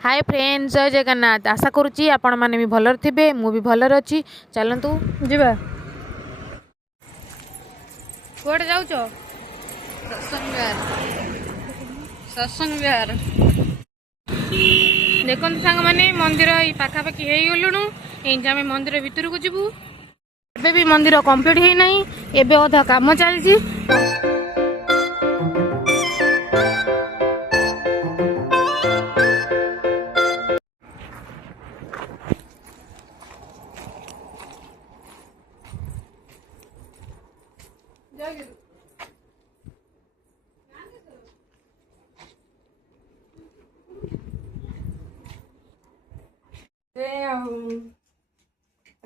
Hi friends, जय जगन्नाथ। आशा करुच्ची आपण मैंने भी भलर थे, मु भी भलर अच्छी। चलतु जीवा कुआडे जाऊच? सत्संग विहार देखो सांग मैंने मंदिर पाखापाखि हो गलुणु। आम मंदिर भितर को जीवु। एबे भी मंदिर कंप्लीट है नहीं, एबे अधा काम चलती।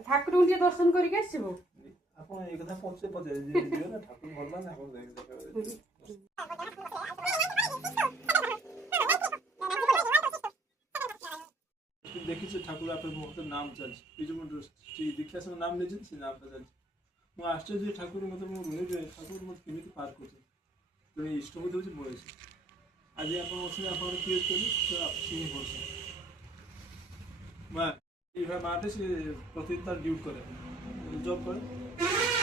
ठाकुर टे दर्शन करके आसबो। आपण एक कथा पछे पछे जे ना ठाकुर भगवान आपण देख देखि से ठाकुर आपण बहुत नाम चल ए जो देखिया सब नाम ले से नाम पे चल मु आश्चर्य ठाकुर मतलब मु रुने जे ठाकुर मत केमिति पार करछ तो इष्ट हो दोछ बयस आज आपण अछि आपण क्रिएट करी तो सिंह वर्ष मैं इभा माटे से प्रतिदिन तार ड्यूटी करे जॉब करे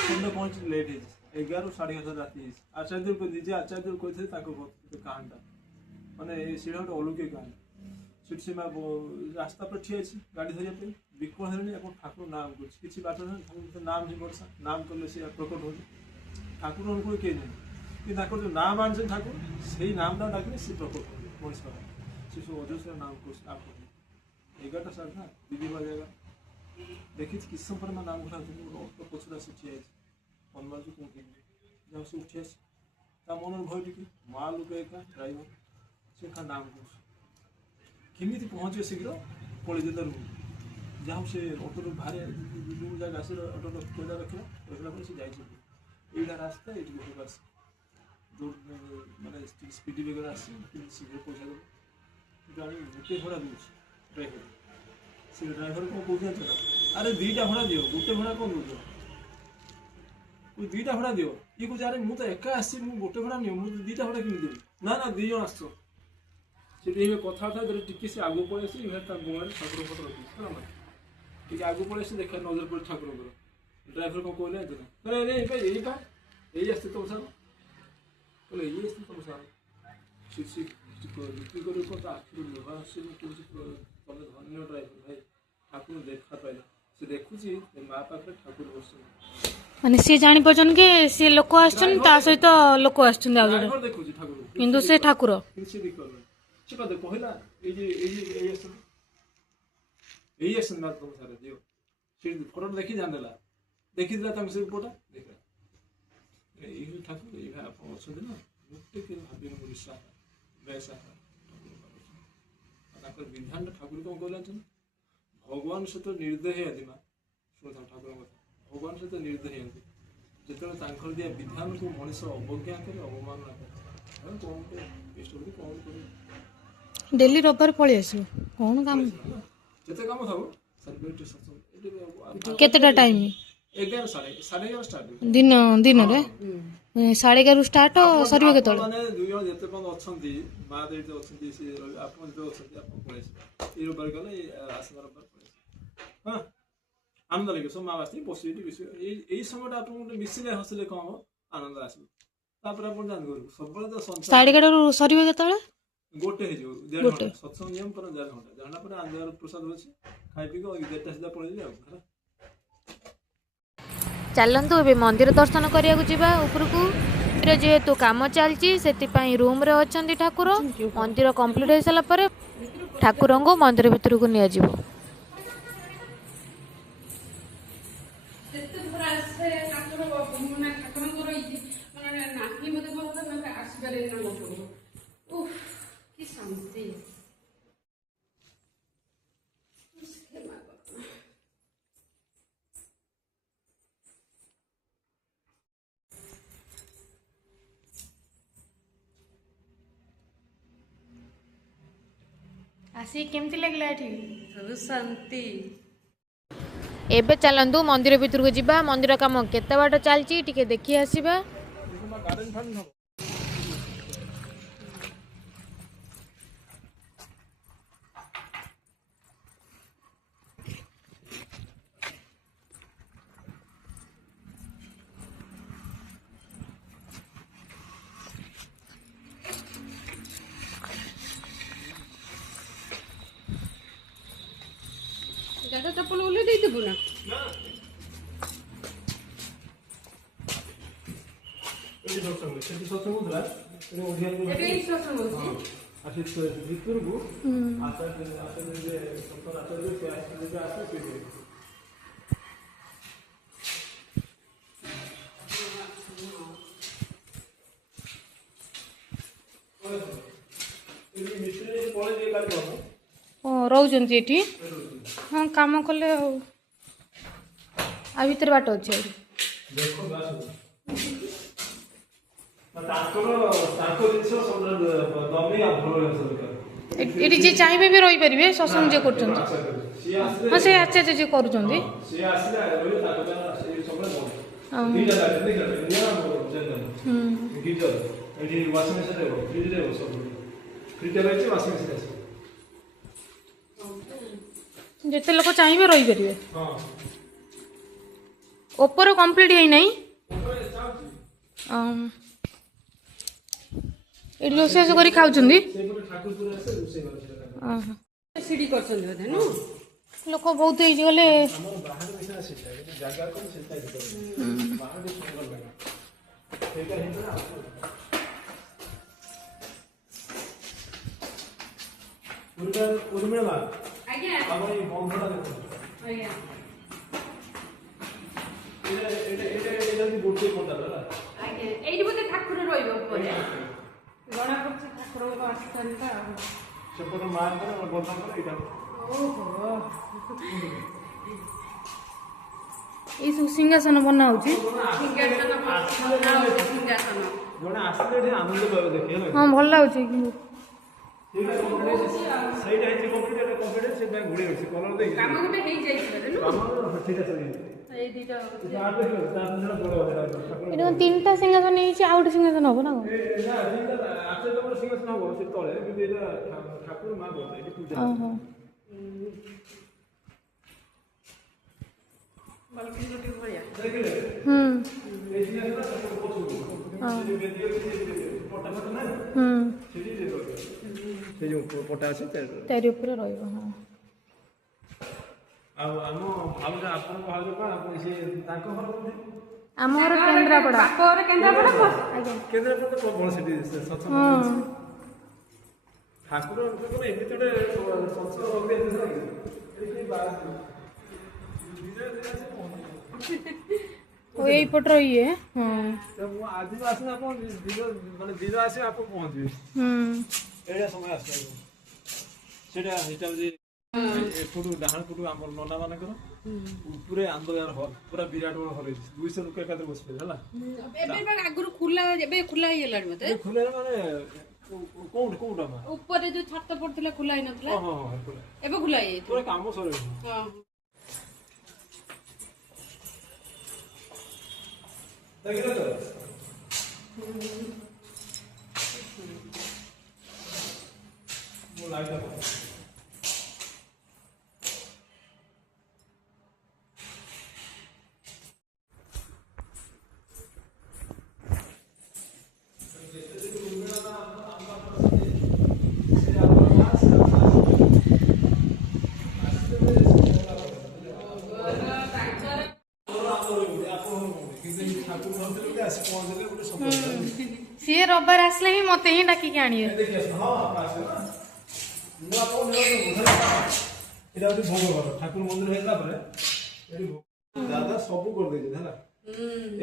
संडे पहुंच लेट है 11 11:30 राति आचार्य को निजे आचार्य को थे ताको कहानटा माने सीधा गोटे अलौकिक कहानी सीट से रास्ता पर ठिया गाड़ी धरिया पे विकल हेनी अपन ठाकुर नाम कर किसी बात ठाकुर नाम ही वर्षा नाम कले से प्रकट हो ठाकुर उनको किए नहीं कि ठाकुर जो नाम आन ठाकुर से नाम ना डाकले से प्रकट हो मनुष्य से सब अजस्र नाम को नाम कर 11टा साल ना दीदी बजेगा देखी किस समय में नाम घुरा तो पछुरा से ठिया हनुमान जी कौन जहाँ से उठे मन भय टी माँ लोक एक ड्राइवर से खा नाम कर केमी पहुँचे शीघ्र पलि रूम जहाँ से अटो बाहर जो जगह आस अटो पैसा रखा रखला से जाइए रास्ता ये घर आस मानते स्पीड बेगर आस शीघ्र पैसा देव गाड़ी गोटे भड़ा दूसरी ड्राइवर से ड्राइवर कौन कौन अरे 2टा भड़ा दियो गोटे भड़ा कौन दौ कोई 2टा भड़ा दियो ये कौन अरे मुझे एका आसी गोटे भड़ा नहीं मुझे 2टा भड़ा कि देवी ना ना 2 जन आस कथा था टी से आगू पड़े गोड़े ठाकुर फोटो रखी टी आगू पड़े देखा नजर पड़े ठाकुर ड्राइवर कौन कहले यही आसते तुम सार कहले यही आसते तुम सार बिक्री कर आखिर लुहा आसे तुम धन्य ड्राइवर भाई ठाकुर देखा पाइल से देखुची माँ पाखे ठाकुर बस माने सी जानी पछन के सी लोक आछन ता सहित लोक आछन ड्राइवर देखुची ठाकुर किंतु से ठाकुर किसी दिक्कत नहीं से कहते कहला यही आसन बात तुम सारे दियो से फोटो देखी जान देला देखी दिला तुम से फोटो देखा यही ठाकुर ये आप अछन ना मुक्ति के भाबिन मुनिसा वैसा ताकर विधान ठाकुर को कहला छन भगवान से तो निर्दय आदिमा सुन ठाकुर कथा भगवान से तो निर्दय आदि जेतले तांकर दिया विधान को मनुष्य अवज्ञा करे अवमानना करे कौन के स्टोरी कौन करे डेली रविवार पळी आसो कोन काम जते काम थाओ सर्वेट सत्संग केतेटा टाइम 11 11:30 स्टार्ट दिन दिन रे 11:30 स्टार्ट सरबे केतळे माने दुई जन जते पन अछंती मा देते अछंती से आपन जो अछंती आपन पळे ए रविवार गले आसबार पर पळे हां आनंद लगे सो मा वास्ते पॉजिटिव विषय ए समयटा आपन मिसिले हसले कम आनंद आसो तापर आपन जान गरु सबले तो संसार 11:30 सरबे केतळे गोटे हो 1.5 घंटा सत्संग नियम पर 1.5 घंटा जाना पर आंध्र प्रसाद होछि खाइ पी को 1:30 सीधा पळे जाऊ घर चलतु ए मंदिर दर्शन करिया जीवा उपरकू जेहेतु काम चलती से रूम रे अच्छा ठाकुर मंदिर कंप्लीट हो सारा पर ठाकुर को मंदिर भितर को निया जीवो। आसी केमती लगला सब शांति। एबे चलंतु मंदिर भितर को जीवा। मंदिर काम केते बाट चलची टिके देखि आसीबा। ଦାଦା ଚପଲ ଓହ୍ଲେଇ ଦେଇଥିବୁ ନା? ଏଠି ସତ୍ସଙ୍ଗ ସେଠି ସତ୍ସଙ୍ଗ ହଉଥିଲା ଏଠି ଓଡ଼ିଆ ଏବେ ଏଇ ସତ୍ସଙ୍ଗ ହଉଛି? ଆସି ଭିତରକୁ ଆଚାର୍ଯ୍ୟ ସନ୍ତର ଆଚାର୍ଯ୍ୟ ସେ ଆସିଲେ ରହୁଛନ୍ତି ଏଠି ହଁ କାମ କଲେ ଆଉ ଭିତରେ ବାଟ ଅଛି ଆହୁରି ଏଠି ଯିଏ ଚାହିଁବେ ବି ରହିପାରିବେ ସତ୍ସଙ୍ଗ ଯିଏ କରୁଛନ୍ତି ହଁ ସେ ଆଚାର୍ଯ୍ୟ ଯିଏ କରୁଛନ୍ତି ଯେତେ ଲୋକ ଚାହିଁବେ ରହିପାରିବେ ଉପର କମ୍ପ୍ଲିଟ୍ ହେଇନାହିଁ ଏଠି ରୋଷେଇ କରି ଖାଉଛନ୍ତି ସିଡି କରିଛନ୍ତି ବୋଧେ ନା? ଲୋକ ବହୁତ ହେଇଗଲେ ଆଜ୍ଞା ଏଇଠି ବୋଧେ ଠାକୁର ରହିବ ଉପରେ ଜଣା ପଡୁଛି ଠାକୁରଙ୍କ ଆସିଥାନ୍ତା ସେପଟ ମାଙ୍କର ବର୍ତ୍ତମାନ ଏଇଟା ଓହୋ ଏଇ ସବୁ ସିଂହାସନ ବନା ହଉଛି ସିଂହାସନ ଜଣେ ଆସିଲେ ଏଠି ଆନନ୍ଦ ପାଇବ ଦେଖି ହେଲା ହଁ ଭଲ ଲାଗୁଛି କିନ୍ତୁ ସେଇଟା ହେଇଛି କମ୍ପ୍ଲିଟ୍ ଏଟା କମ୍ପ୍ଲିଟ୍ ସେଇଟା ଘୋଡ଼େଇ ଅଛି କଲର ଦେଇକି କାମ ଗୋଟେ ହେଇଯାଇଛି ବୋଧେ ନା? ଠିକ୍ ଅଛି ଏଇ ଦିଟା ଏଠି ତିନିଟା ସିଂହାସନ ହେଇଛି ଆଉ ଗୋଟେ ସିଂହାସନ ହବ ନା ସିଂହାସନ ହବ ସେ ତଳେ କିନ୍ତୁ ଏଇଟା ଠାକୁର ମା ବସେ ଏଠି ପୂଜା ଓହୋ ଦେଖିଲେ ହୁଁ ଏଇ ସିଂହାସନ ସେ ଯୋଉ ପଟା ଅଛି ତାରି ଉପରେ ରହିବ ହଁ ଆଉ ଆମ ଭାଉଜ ଆପଣଙ୍କ ଭାଉଜ କଣ ଆପଣ ସେ ତାଙ୍କ ଘର କୋଉଠି? ଆମ ଘର କେନ୍ଦ୍ରାପଡ଼ା ବାପ ଘର କେନ୍ଦ୍ରାପଡ଼ା ଆଜ୍ଞା କେନ୍ଦ୍ରାପଡ଼ା ପ୍ରବଳ ସେଠି ସତ୍ସଙ୍ଗ ଠାକୁର ଏମିତି ଗୋଟେ ସଂସାର ଏଇପଟର ଇଏ ହଁ ମୁଁ ଆଜି ଆସିଲେ ଆପଣ ମାନେ ଦିନ ଆସିବେ ଆପଣ ପହଞ୍ଚିବେ ଏଇଟା ସମୟ ଆସିବ ସେଇଟା ହଉଛି ଏପଟୁ ଡାହାଣ ପଟୁ ଆମର ନନା ମାନଙ୍କର ଉପରେ ଆନ୍ଦୋଳନ ହଲ୍ ପୁରା ବିରାଟ ବଡ଼ ହଲ୍ ହେଇଛି 200 ଲୋକ ଏକାଥରେ ବସିପାରିବେ ହେଲା ଏବେ ଆଗରୁ ଖୋଲା ଏବେ ଖୋଲା ହେଇଗଲାଣି ମତେ ଖୋଲା ମାନେ କୋଉଟା ଉପରେ ଯୋଉ ଛାତ ପଡୁଥିଲା ଖୋଲା ହେଇନଥିଲା ଏବେ ଖୋଲା ହେଇଯାଇଛି ପୁରା କାମ ସରିବ ଦେଖିଲେ ତ ମୁଁ ଲାଇଟ୍ ସିଏ ରବିବାର ଆସିଲେ ହିଁ ମତେ ହିଁ ଡାକିକି ଆଣିବେ ଠାକୁର ମନ୍ଦିର ହେଲା ପରେ ଦାଦା ସବୁ କରିଦେଇଛନ୍ତି ହେଲା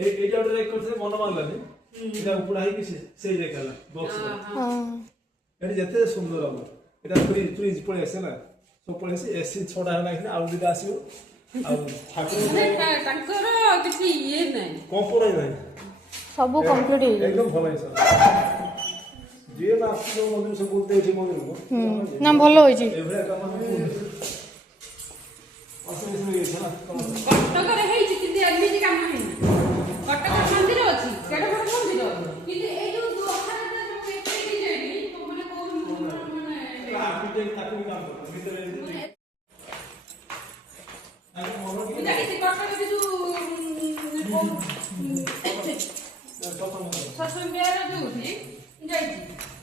ଏଇଟା ଗୋଟେ କରିଥିଲେ ମନ ମାରିଲାନି ଏଇଟା ଉପଡ଼ା ହେଇକି ସେଇ ଦେଖାଲା ଏଠି ଯେତେ ସୁନ୍ଦର ହବ ଏଇଟା ଫ୍ରିଜ ପଳେଇ ଆସେ ନା ସବୁ ପଳେଇ ଆସେ ଏସି 6ଟା ହେଲା ଆଉ ଦିଟା ଆସିବ ଆଉ ଠାକୁର ତାଙ୍କର କିଛି ଇଏ ନାହିଁ କମ୍ପ୍ରୋମାଇଜ ନାହିଁ ସବୁ କମ୍ପ୍ଲିଟ୍ ହେଇଯାଇଛି एकदम ଭଲ ହେଇଛି ଯିଏ ନା ଆସିବ ମନ୍ଦିର ସବୁ ବୁଲତେ ଏଠି ମନ୍ଦିରକୁ ନା ଭଲ ହେଇଛି ଏଭଳିଆ କାମ କଟକରେ ହେଇଛି କିନ୍ତୁ ଏମିତି କାମ ହେଇନି କଟକ ମନ୍ଦିର ଅଛି କେଡ଼େ ବଡ଼ ମନ୍ଦିର କିନ୍ତୁ ଏଇ ଯୋଉ ଅଖାଡ଼ଟା ଯୋଉ ଏଠି ହେଇଯାଇଛି ମାନେ କୋଉ ମାନେ ତାକୁ ବି କାମ କର ଭିତରେ ମୁଁ ଜାଣିଛି କଟକରେ ଯୋଉ ସତ୍ସଙ୍ଗ ବିହାର ଯୋଉଠି ଯାଇଛି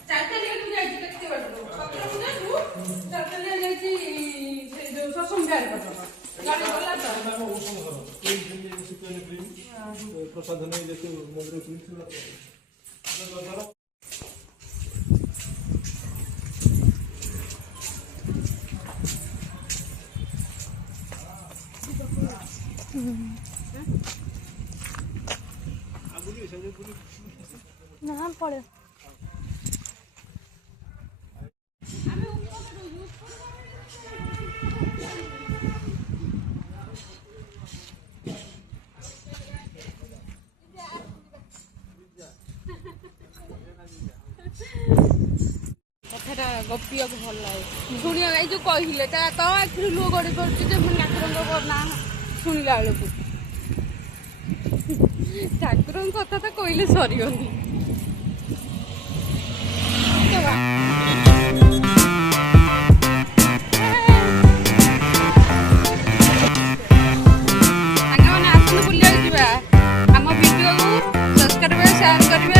ଚାଲି ଯାଇଛି କେତେ ବାଟ କଟକ ଯାଇଛି ଚାଲି ଯାଇଛି ସେ ଯୋଉ ସତ୍ସଙ୍ଗ ବିହାର କଟକ ଗାଡ଼ି ଗଲା ତ ତାଙ୍କ ଔଷଧ ଘର ପ୍ରସାଦ ନେଇ ଯେତେ ମନ୍ଦିର କିଣିଛି ନା ପଳେଇ କଥାଟା ଗପିବାକୁ ଭଲ ଲାଗେ ଶୁଣିବା ଏଇ ଯୋଉ କହିଲେ ତା ତ ଆଖିରୁ ଲୁହ ଗଡ଼ି ପଡ଼ୁଛି ଯେ ମୁଁ ଠାକୁରଙ୍କ ନାଁ ଶୁଣିଲା ବେଳକୁ ଠାକୁରଙ୍କ କଥା ତ କହିଲେ ସରିବନି। ସାଙ୍ଗମାନେ ଆସନ୍ତୁ ବୁଲିବାକୁ ଯିବା ଆମ ଭିଡ଼ିଓକୁ ସବସ୍କ୍ରାଇବ୍ ସେୟାର କରିବେ।